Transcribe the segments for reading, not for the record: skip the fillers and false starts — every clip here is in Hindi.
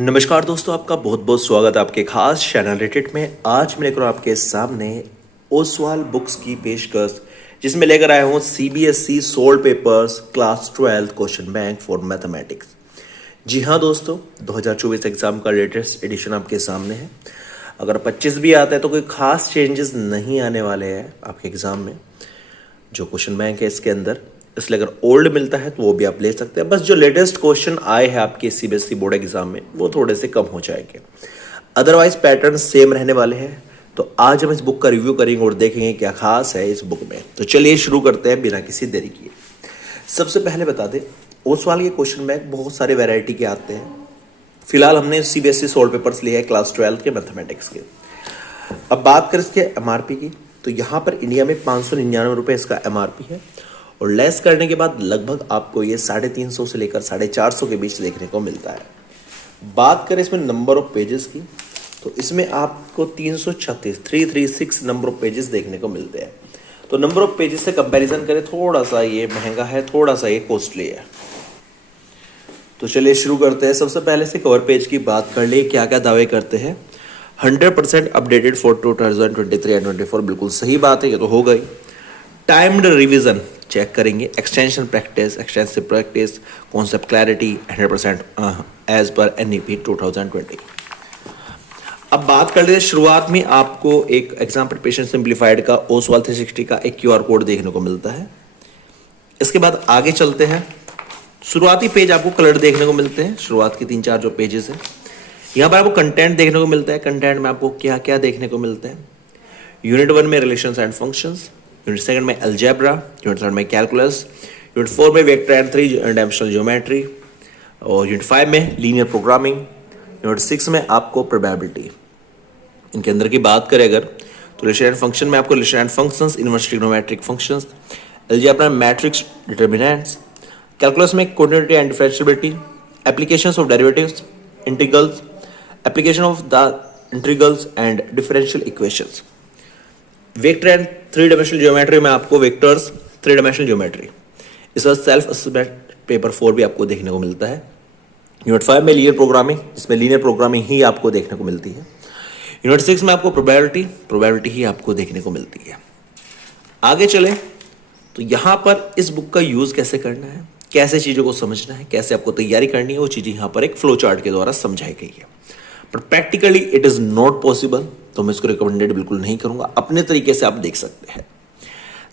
नमस्कार दोस्तों, आपका बहुत बहुत स्वागत है आपके खास चैनल रेटेड में। आज मैं लेकर आपके सामने ओसवाल बुक्स की पेशकश, जिसमें लेकर आया हूँ CBSE solved papers class 12 question bank for mathematics. जी हाँ दोस्तों, 2024 एग्जाम का लेटेस्ट एडिशन आपके सामने है। अगर 25 भी आता है तो कोई खास चेंजेस नहीं आने वाले हैं आपके एग्जाम में। जो क्वेश्चन बैंक है इसके अंदर, इसलिए अगर ओल्ड मिलता है तो वो भी आप ले सकते हैं। बस जो लेटेस्ट क्वेश्चन आए हैं आपके सीबीएसई बोर्ड एग्जाम में वो थोड़े से कम हो जाएंगे, अदरवाइज पैटर्न सेम रहने वाले हैं। तो आज हम इस बुक का रिव्यू करेंगे और देखेंगे क्या खास है इस बुक में। तो चलिए शुरू करते हैं बिना किसी देरी किए। सबसे पहले बता दें, ओसवाल के क्वेश्चन बैंक बहुत सारे वेराइटी के आते हैं। फिलहाल हमने सीबीएसई सोल्ड पेपर्स लिए हैं क्लास 12 के मैथमेटिक्स के। अब बात करें इसके एमआरपी की, तो यहाँ पर इंडिया में 599 रुपये इसका एमआरपी है और लेस करने के बाद लगभग आपको ये 350 से लेकर 450 के बीच देखने को मिलता है। बात करें इसमें नंबर ऑफ पेजेस की, तो इसमें आपको 336 नंबर ऑफ पेजेस देखने को मिलते हैं। तो नंबर ऑफ पेजेस से कंपैरिजन करें, थोड़ा सा ये महंगा है, थोड़ा सा ये कॉस्टली है। तो चलिए शुरू करते हैं। सबसे पहले से कवर पेज की बात कर लिए, क्या क्या दावे करते हैं। 100% अपडेटेड फॉर 2023 एंड 24, बिल्कुल सही बात है, ये तो हो गई। टाइम्ड रिवीजन चेक करेंगे, extension practice, extensive practice, concept clarity 100% as per NEP 2020। अब बात कर लेते हैं, शुरुआत में आपको एक एग्जाम प्रिपरेशन सिंप्लीफाइड का ओसवाल 360 का एक क्यूआर कोड देखने को मिलता है। इसके बाद आगे चलते हैं। शुरुआती पेज आपको कलर देखने को मिलते हैं, शुरुआत की 3-4 जो पेजेस हैं। यहाँ पर आपको कंटेंट देखने को मिलता है। कंटेंट में आपको क्या क्या देखने को मिलता है। यूनिट 1 में रिलेशंस एंड फंक्शंस, यूनिट 2 में अलजेब्रा, यूनिट 3 में कैलकुलस, यूनिट 4 में वेक्टर एंड 3 डायमेंशनल ज्योमेट्री, और यूनिट 5 में लीनियर प्रोग्रामिंग, यूनिट 6 में आपको प्रोबेबिलिटी। इनके अंदर की बात करें अगर, तो रिलेशन एंड फंक्शन में आपको relation and functions, inverse trigonometric functions, algebra में मैट्रिक्स डिटर्मिनेंट्स, कैलकुलस में quantity and differentiability, applications of derivatives, integrals, application of the integrals and differential equations. Vector and 3 dimensional geometry में आपको वेक्टर्स, 3 डायमेंशनल ज्योमेट्री। इसका सेल्फ असेसमेंट पेपर 4 भी आपको देखने को मिलता है। यूनिट 5 में लीनियर प्रोग्रामिंग, जिसमें लीनियर प्रोग्रामिंग ही आपको देखने को मिलती है। यूनिट 6 में आपको प्रोबेबिलिटी ही आपको देखने को मिलती है। आगे चले तो यहाँ पर इस बुक का यूज कैसे करना है, कैसे चीज़ों को समझना है, कैसे आपको तैयारी करनी है, वो चीज़ें यहाँ पर एक फ्लो चार्ट के द्वारा समझाई गई है। But practically it is not possible, तो मैं इसको रिकमेंडेड बिल्कुल नहीं करूँगा। अपने तरीके से आप देख सकते हैं।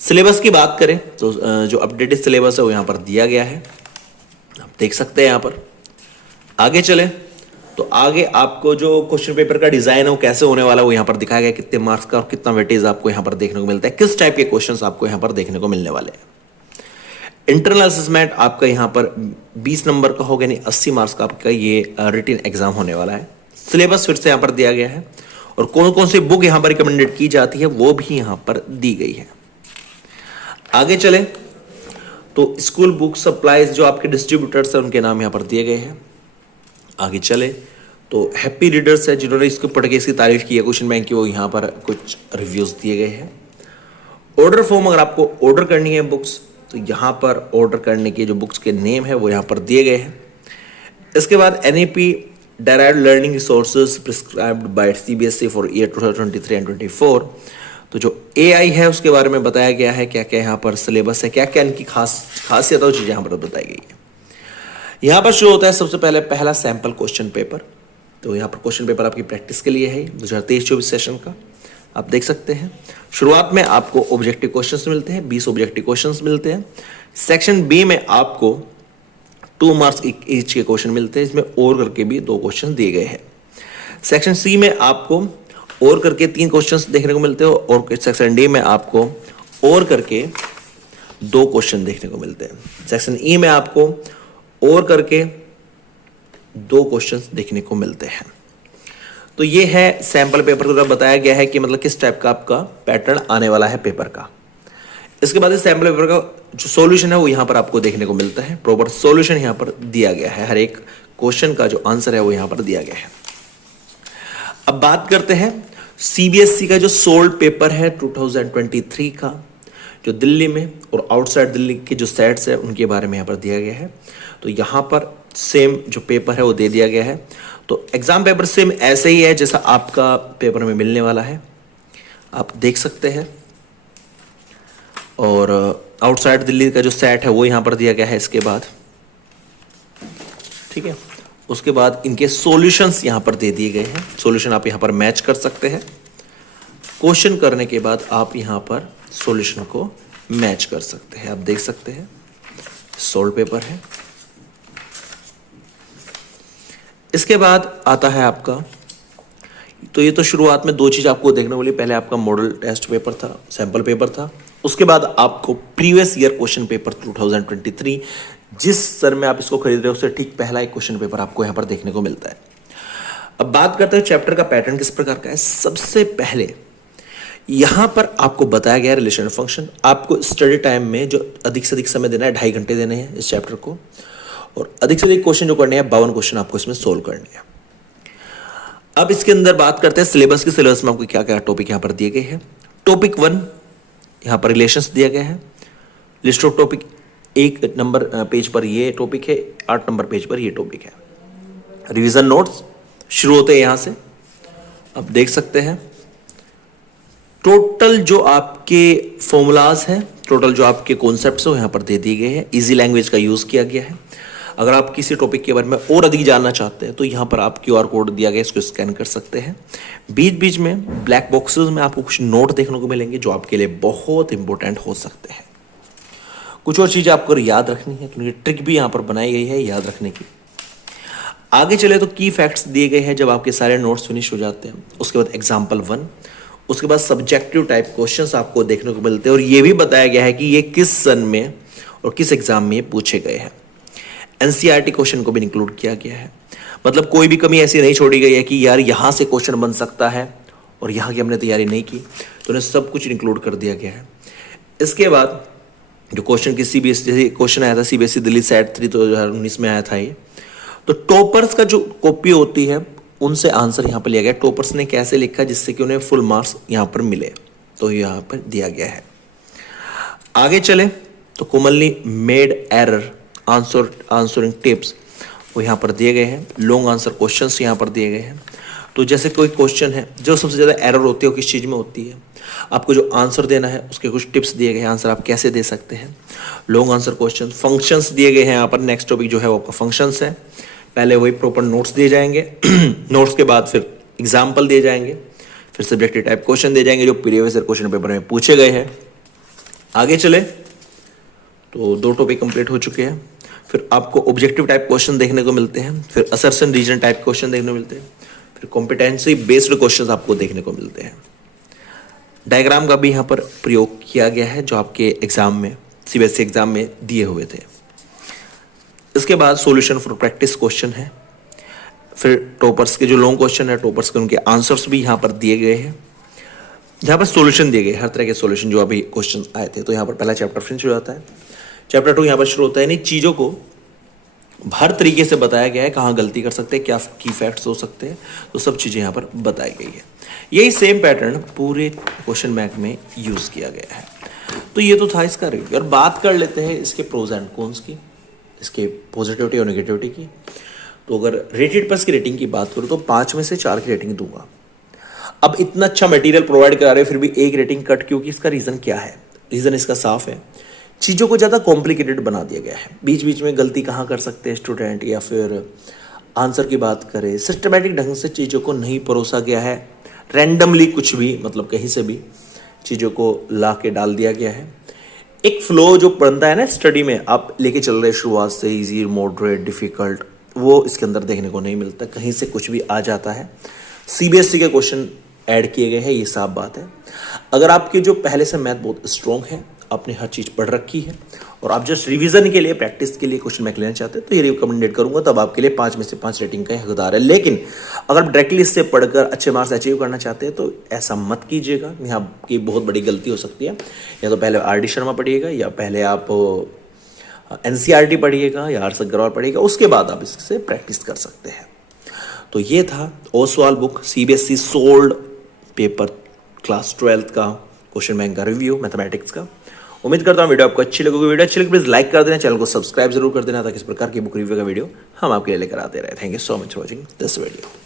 सिलेबस की बात करें तो जो अपडेटेड सिलेबस है वो यहाँ पर दिया गया है, आप देख सकते हैं यहाँ पर। आगे चले तो आगे आपको जो क्वेश्चन पेपर का डिजाइन है वो कैसे होने वाला है वो यहाँ पर दिखाया गया, कितने मार्क्स का और कितना वेटेज आपको यहाँ पर देखने को मिलता है, किस टाइप के क्वेश्चंस आपको यहाँ पर देखने को मिलने वाले हैं। इंटरनल असेसमेंट आपका यहाँ पर 20 नंबर का होगा, यानी 80 मार्क्स का आपका ये रिटन एग्जाम होने वाला है। सिलेबस फिर से यहाँ पर दिया गया है और कौन कौन सी बुक यहाँ पर रिकमेंडेड की जाती है वो भी यहाँ पर दी गई है। आगे चले तो स्कूल बुक सप्लाईज जो आपके डिस्ट्रीब्यूटर्स हैं उनके नाम यहाँ पर दिए गए हैं। आगे चले तो हैप्पी रीडर्स है जिन्होंने इसको पढ़ के इसकी तारीफ की है क्वेश्चन बैंक की, वो यहाँ पर कुछ रिव्यूज दिए गए हैं। ऑर्डर फॉर्म, अगर आपको ऑर्डर करनी है बुक्स तो यहाँ पर ऑर्डर करने के जो बुक्स के नेम है वो यहाँ पर दिए गए हैं। इसके बाद NEP Derived Learning Resources Prescribed by CBSE for year 2023 and 24, तो जो AI है उसके बारे में बताया गया है, क्या क्या यहाँ पर सिलेबस है, क्या क्या इनकी खासियत है, वो चीज़ें यहाँ पर बताई गई है। यहाँ पर शुरू होता है सबसे पहले पहला सैम्पल क्वेश्चन पेपर। तो यहाँ पर क्वेश्चन पेपर आपकी प्रैक्टिस के लिए है 2023-24 सेशन का, आप देख सकते हैं। शुरुआत में आपको ऑब्जेक्टिव क्वेश्चंस मिलते हैं, 20 ऑब्जेक्टिव क्वेश्चंस मिलते हैं। सेक्शन बी में आपको 2 मार्क्स ईच के क्वेश्चन मिलते हैं, इसमें और करके भी 2 क्वेश्चन दिए गए हैं। सेक्शन सी में आपको और करके 3 क्वेश्चन देखने को मिलते हैं और सेक्शन डी में आपको और करके 2 क्वेश्चन देखने को मिलते हैं। सेक्शन ई में आपको और करके 2 क्वेश्चन देखने को मिलते हैं। तो ये है सैंपल पेपर के द्वारा बताया गया है कि मतलब किस टाइप का आपका पैटर्न आने वाला है पेपर का। इसके बाद इस सैम्पल पेपर का जो सॉल्यूशन है वो यहाँ पर आपको देखने को मिलता है। प्रॉपर सॉल्यूशन यहाँ पर दिया गया है, हर एक क्वेश्चन का जो आंसर है वो यहाँ पर दिया गया है। अब बात करते हैं सीबीएसई का जो सोल्ड पेपर है 2023 का, जो दिल्ली में और आउटसाइड दिल्ली के जो सेट्स है उनके बारे में यहाँ पर दिया गया है। तो यहाँ पर सेम जो पेपर है वो दे दिया गया है। तो एग्जाम पेपर सेम ऐसे ही है जैसा आपका पेपर में मिलने वाला है, आप देख सकते हैं। और आउटसाइड दिल्ली का जो सेट है वो यहाँ पर दिया गया है इसके बाद, ठीक है। उसके बाद इनके सॉल्यूशंस यहाँ पर दे दिए गए हैं, सॉल्यूशन आप यहाँ पर मैच कर सकते हैं। क्वेश्चन करने के बाद आप यहाँ पर सॉल्यूशन को मैच कर सकते हैं, आप देख सकते हैं सोल्ड पेपर है। इसके बाद आता है आपका, तो ये तो शुरुआत में दो चीज आपको देखने वाली, पहले आपका मॉडल टेस्ट पेपर था, सैंपल पेपर था, उसके बाद आपको प्रीवियस ईयर क्वेश्चन पेपर 2023 जिस सर में आप इसको खरीद रहे हो उससे ठीक पहला एक क्वेश्चन पेपर आपको यहां पर देखने को मिलता है। अब बात करते हैं चैप्टर का पैटर्न किस प्रकार का है। सबसे पहले यहां पर आपको बताया गया रिलेशन फंक्शन, आपको स्टडी टाइम में जो अधिक से अधिक समय देना है 2.5 घंटे देने हैं इस चैप्टर को, और अधिक से अधिक क्वेश्चन जो करने हैं 52 क्वेश्चन आपको इसमें सोल्व करने हैं। अब इसके अंदर बात करते हैं सिलेबस की। सिलेबस में आपको क्या क्या टॉपिक यहां पर दिए गए हैं। टॉपिक 1 यहां पर रिलेशंस दिया गया है, list of topic 1 number page पर ये टॉपिक है, 8 नंबर पेज पर ये टॉपिक है। रिवीजन नोट्स शुरू होते हैं यहां से, आप देख सकते हैं। टोटल जो आपके फॉर्मूलाज हैं, टोटल जो आपके कॉन्सेप्ट्स हैं यहां पर दे दिए गए हैं। इजी लैंग्वेज का यूज किया गया है। अगर आप किसी टॉपिक के बारे में और अधिक जानना चाहते हैं तो यहाँ पर आप QR कोड दिया गया है, इसको स्कैन कर सकते हैं। बीच बीच में ब्लैक बॉक्सेस में आपको कुछ नोट देखने को मिलेंगे जो आपके लिए बहुत इंपॉर्टेंट हो सकते हैं। कुछ और चीज़ें आपको याद रखनी है, क्योंकि ट्रिक भी यहाँ पर बनाई गई है याद रखने की। आगे चले तो की फैक्ट्स दिए गए हैं जब आपके सारे नोट्स फिनिश हो जाते हैं। उसके बाद एग्जाम्पल 1, उसके बाद सब्जेक्टिव टाइप क्वेश्चंस आपको देखने को मिलते हैं, और ये भी बताया गया है कि ये किस सन में और किस एग्जाम में पूछे गए हैं। NCERT क्वेश्चन को भी इंक्लूड किया गया है, मतलब कोई भी कमी ऐसी नहीं छोड़ी गई है कि यार यहाँ से क्वेश्चन बन सकता है और यहाँ की हमने तैयारी नहीं की, तो उन्हें सब कुछ इंक्लूड कर दिया गया है। इसके बाद जो क्वेश्चन की CBSE क्वेश्चन आया था, CBSE दिल्ली सेट 3 2019 में आया था ये, तो टॉपर्स का जो कॉपी होती है उनसे आंसर यहाँ पर लिया गया। टॉपर्स ने कैसे लिखा जिससे कि उन्हें फुल मार्क्स यहाँ पर मिले, तो यहाँ पर दिया गया है। आगे चले तो commonly made error answering tips वो यहाँ पर दिए गए हैं। लॉन्ग आंसर क्वेश्चंस यहाँ पर दिए गए हैं। तो जैसे कोई क्वेश्चन है जो सबसे ज़्यादा एरर होती है वो किस चीज़ में होती है, आपको जो आंसर देना है उसके कुछ टिप्स दिए गए हैं, आंसर आप कैसे दे सकते हैं। लॉन्ग आंसर क्वेश्चन, फंक्शंस दिए गए हैं यहाँ पर। नेक्स्ट टॉपिक जो है वो आपका फंक्शंस है। पहले वही प्रॉपर नोट्स दिए जाएंगे नोट्स के बाद फिर एग्जाम्पल दिए जाएंगे, फिर सब्जेक्टिव टाइप क्वेश्चन दिए जाएंगे जो प्रीवियस ईयर क्वेश्चन पेपर में पूछे गए हैं। आगे चले तो 2 टॉपिक कंप्लीट हो चुके हैं। फिर आपको ऑब्जेक्टिव टाइप क्वेश्चन देखने को मिलते हैं, फिर असर्शन रीजन टाइप क्वेश्चन देखने को मिलते हैं, फिर कॉम्पिटेंसी बेस्ड क्वेश्चंस आपको देखने को मिलते हैं। डायग्राम का भी यहाँ पर प्रयोग किया गया है जो आपके एग्जाम में CBSE एग्जाम में दिए हुए थे। इसके बाद सॉल्यूशन फॉर प्रैक्टिस क्वेश्चन है। फिर टॉपर्स के जो लॉन्ग क्वेश्चन है, टॉपर्स के उनके आंसर्स भी यहाँ पर दिए गए हैं। यहाँ पर सॉल्यूशन दिए गए, हर तरह के सॉल्यूशन जो अभी क्वेश्चन आए थे। तो यहाँ पर पहला चैप्टर फिनिश हो जाता है। चैप्टर 2 यहाँ पर शुरू होता है, यानी चीज़ों को हर तरीके से बताया गया है, कहाँ गलती कर सकते हैं, क्या की फैक्ट्स हो सकते हैं, तो सब चीज़ें यहाँ पर बताई गई है। यही सेम पैटर्न पूरे क्वेश्चन बैंक में यूज़ किया गया है। तो ये तो था इसका रिव्यू। और बात कर लेते हैं इसके प्रोज एंड कॉन्स की, इसके पॉजिटिविटी और नेगेटिविटी की। तो अगर रेटेड पर इसकी रेटिंग की बात करूँ तो 5 में से 4 की रेटिंग दूंगा। अब इतना अच्छा मटेरियल प्रोवाइड करा रहे हैं फिर भी 1 रेटिंग कट, क्योंकि इसका रीज़न क्या है? रीज़न इसका साफ है, चीज़ों को ज़्यादा कॉम्प्लिकेटेड बना दिया गया है। बीच बीच में गलती कहाँ कर सकते हैं स्टूडेंट, या फिर आंसर की बात करें, सिस्टमेटिक ढंग से चीज़ों को नहीं परोसा गया है। रैंडमली कुछ भी, मतलब कहीं से भी चीज़ों को ला के डाल दिया गया है। एक फ्लो जो बनता है ना स्टडी में, आप लेके चल रहे शुरुआत से इजी, मॉडरेट, डिफिकल्ट, वो इसके अंदर देखने को नहीं मिलता। कहीं से कुछ भी आ जाता है। CBSE के क्वेश्चन ऐड किए गए हैं, ये साफ बात है। अगर आपके जो पहले से मैथ बहुत स्ट्रॉन्ग है, आपने हर चीज़ पढ़ रखी है और आप जस्ट रिवीजन के लिए, प्रैक्टिस के लिए क्वेश्चन बैंक लेना चाहते हैं, तो ये रिकमेंडेड करूंगा, तब आपके लिए 5 में से 5 रेटिंग का हकदार है। लेकिन अगर आप डायरेक्टली इससे पढ़कर अच्छे मार्क्स अचीव करना चाहते हैं तो ऐसा मत कीजिएगा। यहाँ की बहुत बड़ी गलती हो सकती है। या तो पहले RD शर्मा पढ़िएगा, या पहले आप NCERT पढ़िएगा, या RS अग्रवाल पढ़िएगा, उसके बाद आप इससे प्रैक्टिस कर सकते हैं। तो ये था Oswal book CBSE solved paper class 12th का क्वेश्चन बैंक का रिव्यू मैथमेटिक्स का। उम्मीद करता हूँ वीडियो आपको अच्छी लगेगी। वीडियो अच्छी लगे प्लीज लाइक कर देना, चैनल को सब्सक्राइब जरूर कर देना ताकि इस प्रकार की बुक रिव्यू का वीडियो हम आपके लिए लेकर आते रहे। Thank you so much for watching this video.